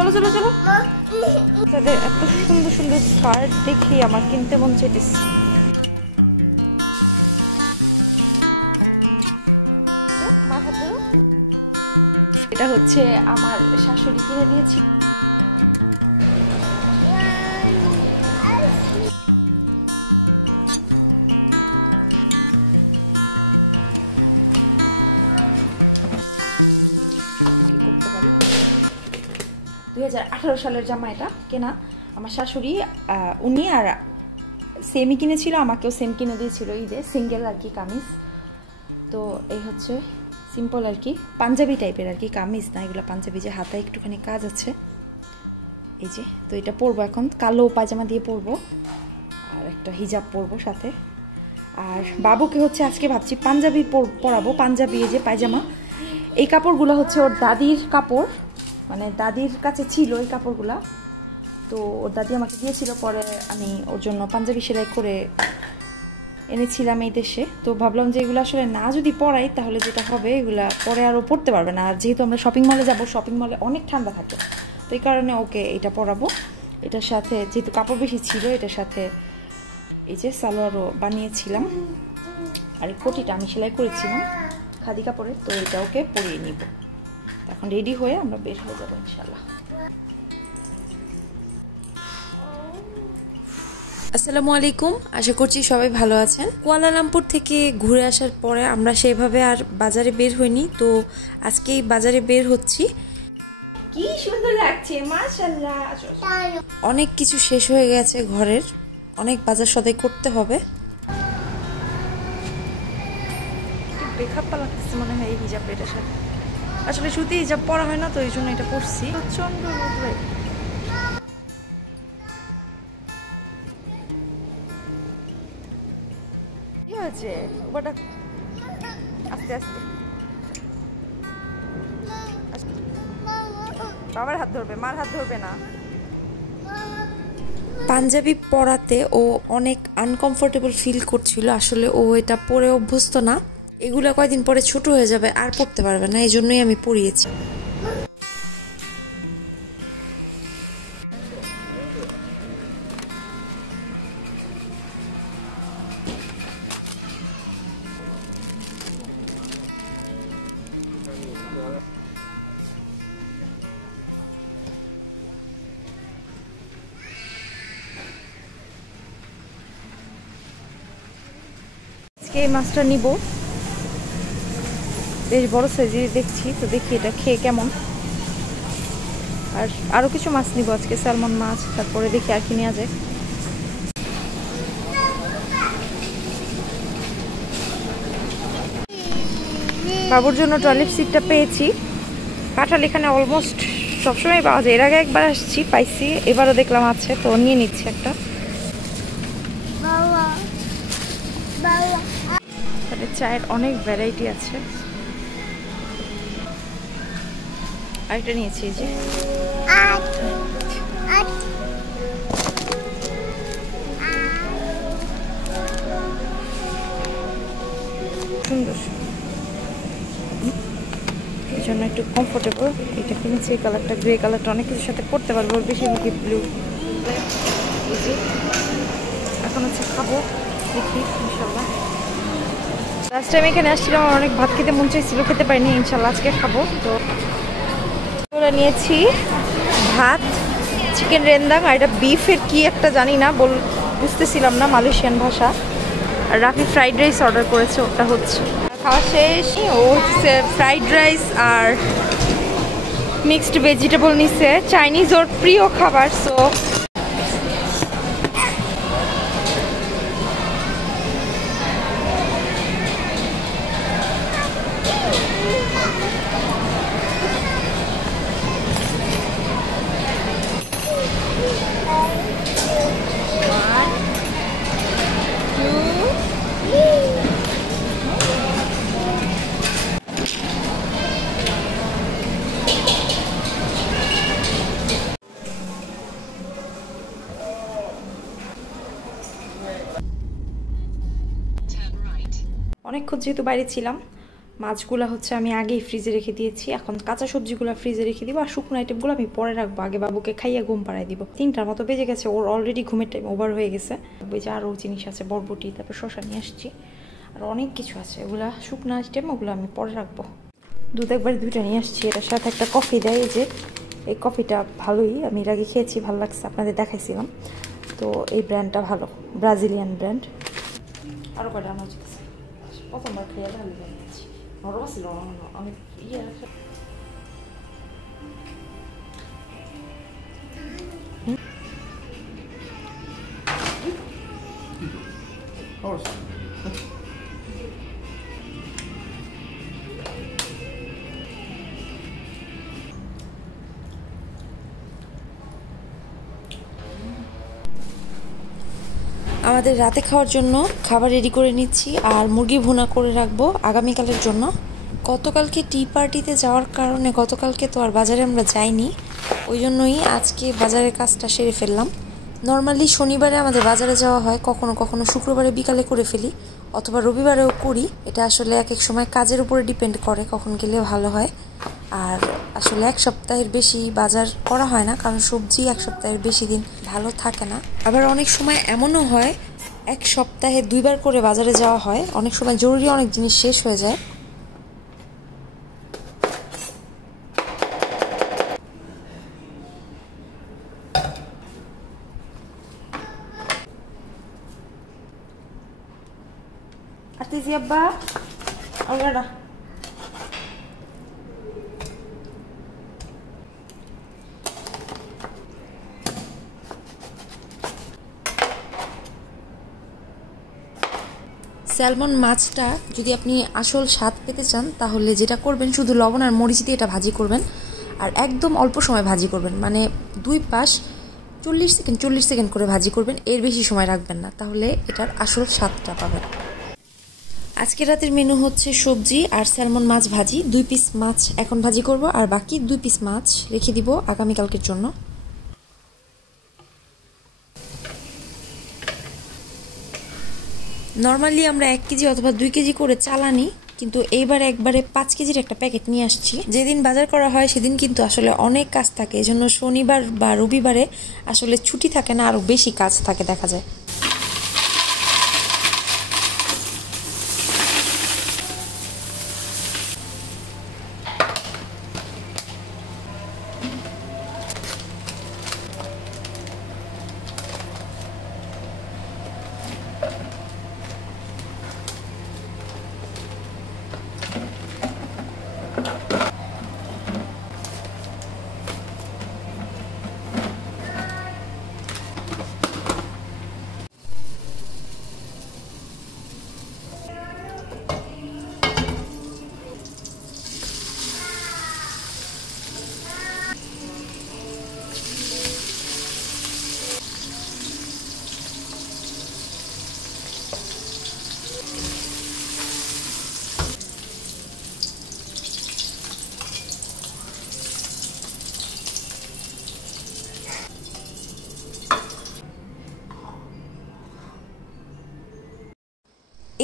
চলো চলো চলো। তাদের এত সুন্দর সুন্দর স্কার্ট দেখি আমার কিনতে মন চাইতেছে। এটা হচ্ছে আমার শাশুড়ি কিনে দিয়েছি। কি করতে পারি, 2018 সালের জামা এটা কেনা। আমার শাশুড়ি উনি আর সেমই কিনেছিল, আমাকেও সেম কিনে দিয়েছিল ঈদে, সিঙ্গেল আর কি কামিজ। তো এই হচ্ছে সিম্পল আর কি পাঞ্জাবি টাইপের আর কি, কামিজ না এগুলো পাঞ্জাবি, যে হাতে একটুখানি কাজ আছে এই যে। তো এটা পরবো এখন, কালো পায়জামা দিয়ে পরবো আর একটা হিজাব পরবো সাথে। আর বাবুকে হচ্ছে আজকে ভাবছি পাঞ্জাবি পরাবো, পাঞ্জাবি এই যে পায়জামা। এই কাপড়গুলো হচ্ছে ওর দাদির কাপড়, মানে দাদির কাছে ছিল এই কাপড়গুলা। তো ওর দাদি আমাকে দিয়েছিল, পরে আমি ওর জন্য পাঞ্জাবি সেলাই করে এনেছিলাম এই দেশে। তো ভাবলাম যে এগুলো আসলে না যদি পরাই তাহলে যেটা হবে এগুলা পরে আরও পরতে পারবে না। আর যেহেতু আমরা শপিং মলে যাবো, শপিং মলে অনেক ঠান্ডা থাকে, তো এই কারণে ওকে এটা পরাবো। এটার সাথে যেহেতু কাপড় বেশি ছিল, এটার সাথে এই যে সালোয়ারও বানিয়েছিলাম, আর এই কোটিটা আমি সেলাই করেছিলাম খাদি কাপড়ের। তো এটা ওকে পরিয়ে নিব। এখন রেডি হয়ে আমরা বের হয়ে যাবো ইনশাল্লাহ। আসসালামু আলাইকুম, আশা করছি সবাই ভালো আছেন। কুয়ালালামপুর থেকে ঘুরে আসার পরে আমরা সেভাবে আর বাজারে বের হইনি, তো আজকেই বাজারে বের হচ্ছি। কি সুন্দর লাগছে মাশাআল্লাহ। অনেক কিছু শেষ হয়ে গেছে ঘরের, অনেক বাজার সদাই করতে হবে। বেখাপ্পা লাগতেছে মনে হয় এই হিজাব এটার সাথে। আসলে শুধু হিজাব পরা হয় না, তো এই জন্য এটা পরছি। প্রচন্ড রোদ ভাই। কি হয়েছে ওটা? আস্তে আস্তে বাবার হাত ধরবে, মার হাত ধরবে না। পাঞ্জাবি পরাতে ও অনেক আনকমফোর্টেবল ফিল করছিল, আসলে ও এটা পরে অভ্যস্ত না। এগুলো কয়দিন পরে ছোট হয়ে যাবে, আর পরতে পারবে না, এই জন্যই আমি পরিয়েছি। আজকে এই মাছটা নিব, বেশ বড় সাইজের দেখছি, তো দেখি এটা খেয়ে কেমন। আর আরো কিছু মাছ নিব আজকে, স্যালমন মাছ, তারপরে দেখি আর কি নেওয়া যায়। বাবুর জন্য টয়লেট সিটটা পেয়েছি। কাঁঠাল এখানে অলমোস্ট সবসময় পাওয়া যায়, এর আগে একবার আসছি পাইছি, এবারও দেখলাম আছে, তো নিয়ে নিচ্ছি একটা। চায়ের অনেক ভ্যারাইটি আছে। আরেকটা নিয়েছি যে সুন্দর, এই জন্য একটু কমফোর্টেবল। এটা কিনেছি, এই কালারটা গ্রে কালারটা অনেক কিছুর সাথে পরতে পারবো, বেশিরভাগই ব্লু। এখন হচ্ছে খাবো, দেখি ইনশাল্লাহ। লাস্ট টাইম এখানে আসছিলাম, আমার অনেক ভাত খেতে মন চাইছিল, খেতে পারিনি, ইনশাল্লাহ আজকে খাবো। তো ওরা নিয়েছি ভাত, চিকেন রেন্দাং, আর এটা বিফের কি একটা জানি না, বুঝতেছিলাম না মালয়েশিয়ান ভাষা। আর রাফি ফ্রাইড রাইস অর্ডার করেছে, ওটা হচ্ছে খাওয়া শেষ। ও হচ্ছে ফ্রাইড রাইস আর মিক্সড ভেজিটেবল নিছে, চাইনিজ ওর প্রিয় খাবার। সো অনেকক্ষণ যেহেতু বাইরে ছিলাম, মাছগুলো হচ্ছে আমি আগেই ফ্রিজে রেখে দিয়েছি, এখন কাঁচা সবজিগুলো ফ্রিজে রেখে দিব, আর শুকনো আইটেমগুলো আমি পরে রাখবো। আগে বাবুকে খাইয়ে ঘুম পাড়াই দিব। 3টার মতো বেজে গেছে, ওর অলরেডি ঘুমের টাইম ওভার হয়ে গেছে। ওই যে আরও জিনিস আছে, বরবটি, তারপর শসা নিয়ে আসছি, আর অনেক কিছু আছে। ওগুলা শুকনো আইটেম, ওগুলো আমি পরে রাখবো। দুধ একবারে 2টা নিয়ে আসছি, এটার সাথে একটা কফি দেয়। এই যে এই কফিটা ভালোই, আমি এর আগে খেয়েছি, ভালো লাগছে, আপনাদের দেখাইছিলাম। তো এই ব্র্যান্ডটা ভালো, ব্রাজিলিয়ান ব্র্যান্ড। আরও কয়টা আনা উচিত আছে, প্রথমবার খেয়ে ভালো বানিয়েছি। নরম ছিল অনেক ইয়ে। আমাদের রাতে খাওয়ার জন্য খাবার রেডি করে নিচ্ছি, আর মুরগি ভুনা করে রাখবো আগামীকালের জন্য। গতকালকে টি পার্টিতে যাওয়ার কারণে গতকালকে তো আর বাজারে আমরা যাইনি, ওই জন্যই আজকে বাজারের কাজটা সেরে ফেললাম। নর্মালি শনিবারে আমাদের বাজারে যাওয়া হয়, কখনো কখনো শুক্রবারে বিকালে করে ফেলি, অথবা রবিবারেও করি। এটা আসলে এক এক সময় কাজের উপরে ডিপেন্ড করে কখন গেলে ভালো হয়। আর আসলে এক সপ্তাহের বেশি বাজার করা হয় না, কারণ সবজি এক সপ্তাহের বেশি দিন ভালো থাকে না। আবার অনেক সময় এমনও হয় এক সপ্তাহে 2বার করে বাজারে যাওয়া হয়, অনেক সময় জরুরি অনেক জিনিস শেষ হয়ে যায়। আসতেছি আব্বা, ওরা স্যালমন মাছটা যদি আপনি আসল স্বাদ পেতে চান, তাহলে যেটা করবেন, শুধু লবণ আর মরিচ দিয়ে এটা ভাজি করবেন, আর একদম অল্প সময় ভাজি করবেন, মানে 2 পাশ 40 সেকেন্ড করে ভাজি করবেন, এর বেশি সময় রাখবেন না, তাহলে এটার আসল স্বাদটা পাবেন। আজকে রাতের মেনু হচ্ছে সবজি আর স্যালমন মাছ ভাজি। 2 পিস মাছ এখন ভাজি করব, আর বাকি 2 পিস মাছ রেখে দিব আগামীকালকের জন্য। নর্মালি আমরা 1 কেজি অথবা 2 কেজি করে চাল আনি, কিন্তু এইবার একবারে 5 কেজির একটা প্যাকেট নিয়ে আসছি। যেদিন বাজার করা হয় সেদিন কিন্তু আসলে অনেক কাজ থাকে, এজন্য শনিবার বা রবিবারে আসলে ছুটি থাকে না, আরও বেশি কাজ থাকে দেখা যায়।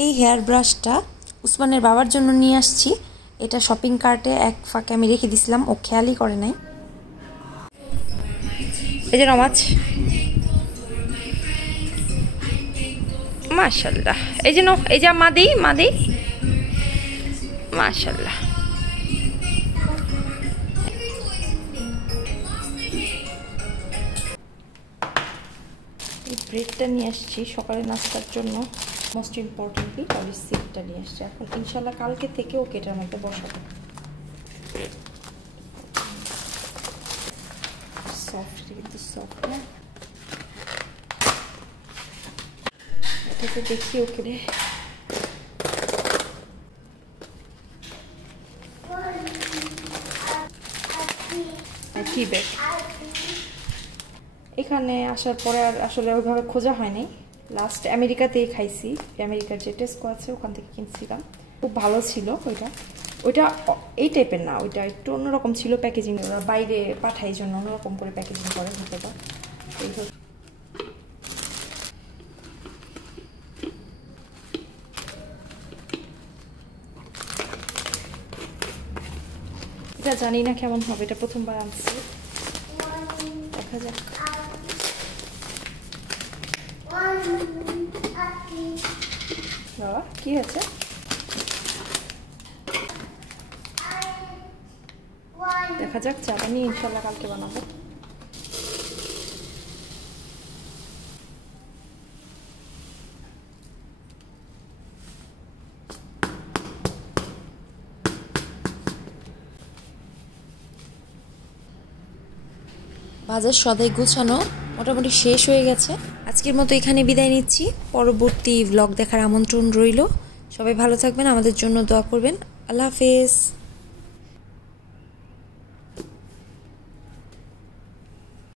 এই হেয়ার ব্রাশটা উসমানের বাবার জন্য নিয়ে আসছি, এটা শপিং কার্টে এক ফাঁকে আমি রেখে দিছিলাম, ও খেয়ালই করে নাই। এই যে নামাজ, মাশাআল্লাহ। এই যে এই যে মাদি মাশাআল্লাহ। এই ব্রেডটা নিয়ে আসছি সকালে নাস্তার জন্য, মোস্ট ইম্পর্টেন্টলি কলেজ সিটটা নিয়ে আসছি। এখন ইনশাল্লাহ কালকে থেকে ওকে এটার মধ্যে বসাবো। সফট, কিন্তু সফট না, এটাকে দেখি ওকে। কি ব্যাগ, এখানে আসার পরে আর আসলে ওইভাবে খোঁজা হয়নি, লাস্ট আমেরিকাতেই খাইছি, আমেরিকার যে টেস্কো আছে ওখান থেকে কিনছিলাম, খুব ভালো ছিল। ওইটা এই টাইপের না, ওইটা একটু অন্যরকম ছিল প্যাকেজিং, ওরা বাইরে পাঠাই জন্য অন্যরকম করে প্যাকেজিং করে হয়তো। এই এটা জানি না কেমন হবে, এটা প্রথমবার আনছি, দেখা যাক। বাবা কি হয়েছে? দেখা যাক, চাটা নিয়ে ইনশাল্লাহ কালকে বানাবো। বাজার সদাই গুছানো মোটামুটি শেষ হয়ে গেছে। আজকের মতো এখানে বিদায় নিচ্ছি। পরবর্তী ব্লগ দেখার আমন্ত্রণ রইল। সবাই ভালো থাকবেন, আমাদের জন্য দোয়া করবেন। আল্লাহ হাফেজ।